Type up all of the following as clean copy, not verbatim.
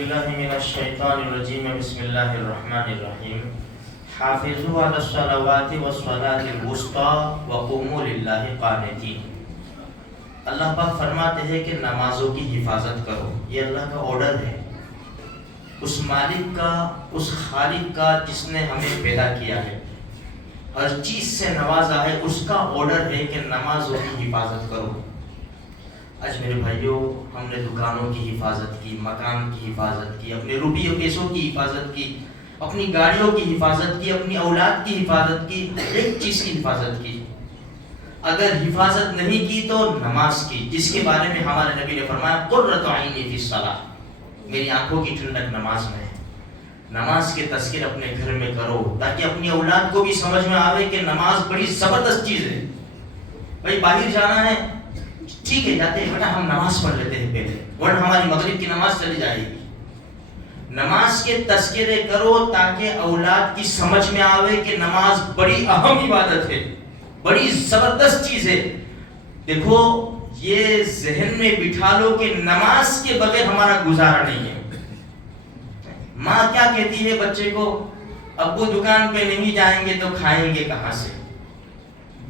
باللہ من الشیطان الرجیم بسم اللہ الرحمن الرحیم حافظوا علی الصلوات والصلاة الوسطی وقوموا للہ قانتین۔ اللہ پاک فرماتے ہیں کہ نمازوں کی حفاظت کرو، یہ اللہ کا آرڈر ہے، اس مالک کا، اس خالق کا جس نے ہمیں پیدا کیا ہے، ہر چیز سے نوازا ہے، اس کا آرڈر ہے کہ نمازوں کی حفاظت کرو۔ آج میرے بھائیوں، ہم نے دکانوں کی حفاظت کی، مکان کی حفاظت کی، اپنے روپیوں پیسوں کی حفاظت کی، اپنی گاڑیوں کی حفاظت کی، اپنی اولاد کی حفاظت کی، ایک چیز کی حفاظت کی، اگر حفاظت نہیں کی تو نماز کی، جس کے بارے میں ہمارے نبی نے فرمایا قرۃ عینی فی الصلاۃ، میری آنکھوں کی ٹھنڈک نماز میں ہے۔ نماز کے تذکر اپنے گھر میں کرو تاکہ اپنی اولاد کو بھی سمجھ میں آوے کہ نماز بڑی زبردست چیز ہے۔ بھائی باہر جانا ہے، ٹھیک ہے جاتے ہیں، بیٹا ہم نماز پڑھ لیتے ہیں پہلے، ورنہ ہماری مغرب کی نماز چلی جائے گی۔ نماز کے تذکرے کرو تاکہ اولاد کی سمجھ میں آوے کہ نماز بڑی اہم عبادت ہے، بڑی زبردست چیز ہے۔ دیکھو یہ ذہن میں بٹھا لو کہ نماز کے بغیر ہمارا گزارا نہیں ہے۔ ماں کیا کہتی ہے بچے کو، ابو دکان پہ نہیں جائیں گے تو کھائیں گے کہاں سے،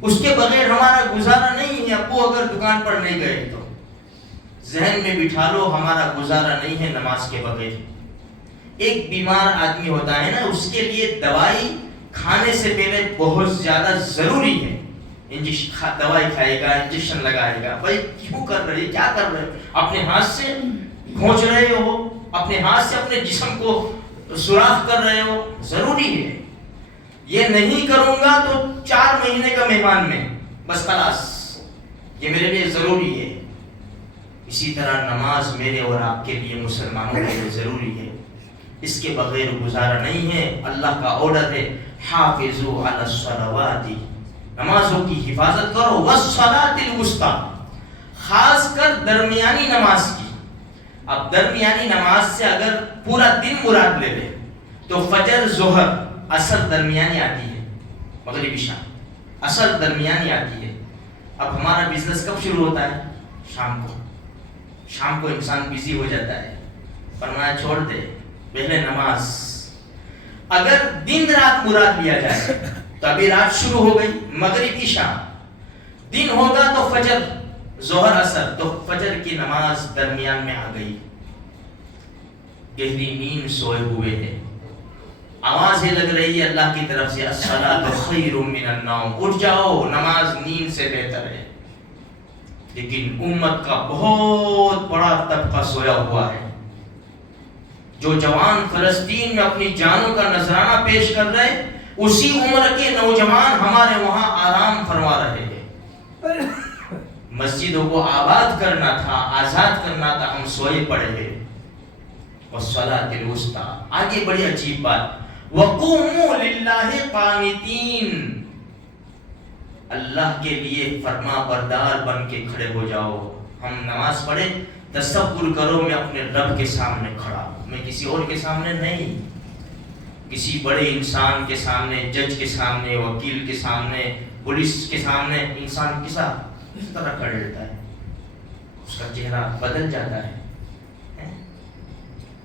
اس کے بغیر ہمارا گزارا نہیں ہے، ابو اگر دکان پر نہیں گئے تو۔ ذہن میں بٹھا لو ہمارا گزارا نہیں ہے نماز کے بغیر۔ ایک بیمار آدمی ہوتا ہے نا، اس کے لیے دوائی کھانے سے پہلے بہت زیادہ ضروری ہے۔ دوائی کھائے گا، انجیکشن لگائے گا، بھائی کیوں کر رہے، کیا کر رہے، اپنے ہاتھ سے کھونچ رہے ہو، اپنے ہاتھ سے اپنے جسم کو سوراخ کر رہے ہو، ضروری ہے۔ یہ نہیں کروں گا تو 4 مہینے کا مہمان میں، بس خلاص یہ میرے لیے ضروری ہے۔ اسی طرح نماز میرے اور آپ کے لیے، مسلمانوں کے لیے ضروری ہے، اس کے بغیر گزارا نہیں ہے۔ اللہ کا آرڈر ہے حافظوا علی الصلوات، نمازوں کی حفاظت کرو، والصلاۃ الوسطی، خاص کر درمیانی نماز کی۔ اب درمیانی نماز سے اگر پورا دن مراد لے لے تو فجر، ظہر، عصر درمیانی آتی ہے، مغرب عشاء عصر درمیانی آتی ہے۔ اب ہمارا بزنس کب شروع ہوتا ہے؟ شام کو۔ شام کو انسان بیزی ہو جاتا ہے، فرمایا چھوڑ دے پہلے نماز۔ اگر دن رات مراد لیا جائے تو ابھی رات شروع ہو گئی، مغرب عشاء، دن ہوگا تو فجر، ظہر، عصر، تو فجر کی نماز درمیان میں آ گئی۔ گہری نیند سوئے ہوئے ہیں، آوازیں لگ رہی ہے اللہ کی طرف سے، الصلاۃ خیر من النوم، اٹھ جاؤ، نماز نیند سے بہتر ہے۔ لیکن امت کا بہت بڑا طبقہ سویا ہوا ہے۔ جو جوان فلسطین میں اپنی جانوں کا نذرانہ پیش کر رہے، اسی عمر کے نوجوان ہمارے وہاں آرام فرما رہے ہیں۔ مسجدوں کو آباد کرنا تھا، آزاد کرنا تھا، ہم سوئے پڑے ہیں۔ والصلاۃ الوسطی، آگے بڑی عجیب بات، وقوموا للہ قانتین، اللہ کے لیے فرما بردار بن کے کھڑے ہو جاؤ۔ ہم نماز پڑھے، تصور کرو میں اپنے رب کے سامنے کھڑا ہوں، میں کسی اور کے سامنے نہیں، کسی بڑے انسان کے سامنے، جج کے سامنے، وکیل کے سامنے، پولیس کے سامنے انسان کس طرح کھڑے رہتا ہے، اس کا چہرہ بدل جاتا ہے۔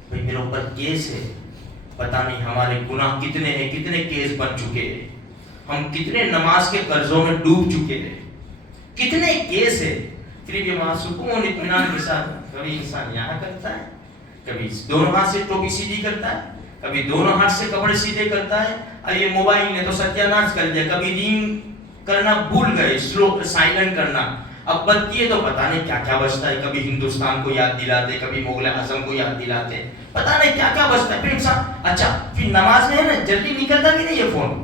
بھئی میرے اوپر کیس ہے، پتہ نہیں ہمارے گناہ کتنے ہیں، کتنے کیس بن چکے ہیں، ہم کتنے نماز کے قرضوں میں ڈوب چکے ہیں، کتنے کیس ہے، پھر بھی وہاں سکون اطمینان کے ساتھ کبھی انسان یہاں کرتا ہے، کبھی دونوں ہاتھ سے ٹوپی سیدھی کرتا ہے، کبھی دونوں ہاتھ سے کپڑے سیدھے کرتا ہے، اور یہ موبائل نے تو ستیہ ناش کر دیا، کبھی رنگ کرنا بھول گئے، سلو سائلنٹ کرنا، اب بند کیے تو پتہ نہیں کیا کیا بچتا ہے، کبھی ہندوستان کو یاد دلاتے، کبھی مغل اعظم کو یاد دلاتے، پتہ نہیں کیا کیا بچتا ہے۔ پھر انسان اچھا پھر نماز میں ہے نا جلدی نکلتا بھی نہیں یہ فون،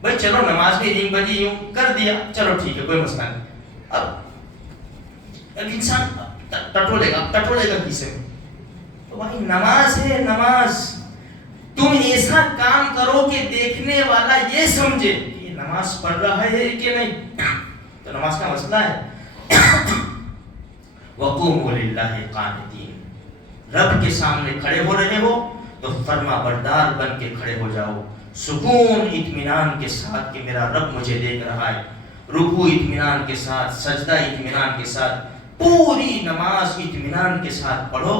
بھائی چلو نماز میں رنگ بجی یوں کر دیا، چلو ٹھیک ہے کوئی مسئلہ نہیں، اب انسان ٹٹولے گا کسے میں، تو بھائی نماز ہے، نماز تم ایسا کام کرو کہ دیکھنے والا یہ سمجھے کہ یہ نماز پڑھ رہا ہے کہ نہیں، تو نماز کا مسئلہ ہے۔ وقوموا للہ قانتین، رب کے سامنے کھڑے ہو رہے ہو تو فرما بردار بن کے کھڑے ہو جاؤ، سکون اطمینان کے ساتھ کہ میرا رب مجھے دیکھ رہا ہے، رکوع اطمینان کے ساتھ، سجدہ اطمینان کے ساتھ، پوری نماز اطمینان کے ساتھ پڑھو،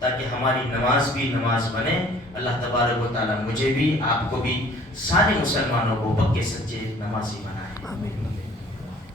تاکہ ہماری نماز بھی نماز بنے. اللہ تبارک و تعالیٰ مجھے بھی آپ کو بھی سارے مسلمانوں کو پکے سچے نمازی بنائے. آمین.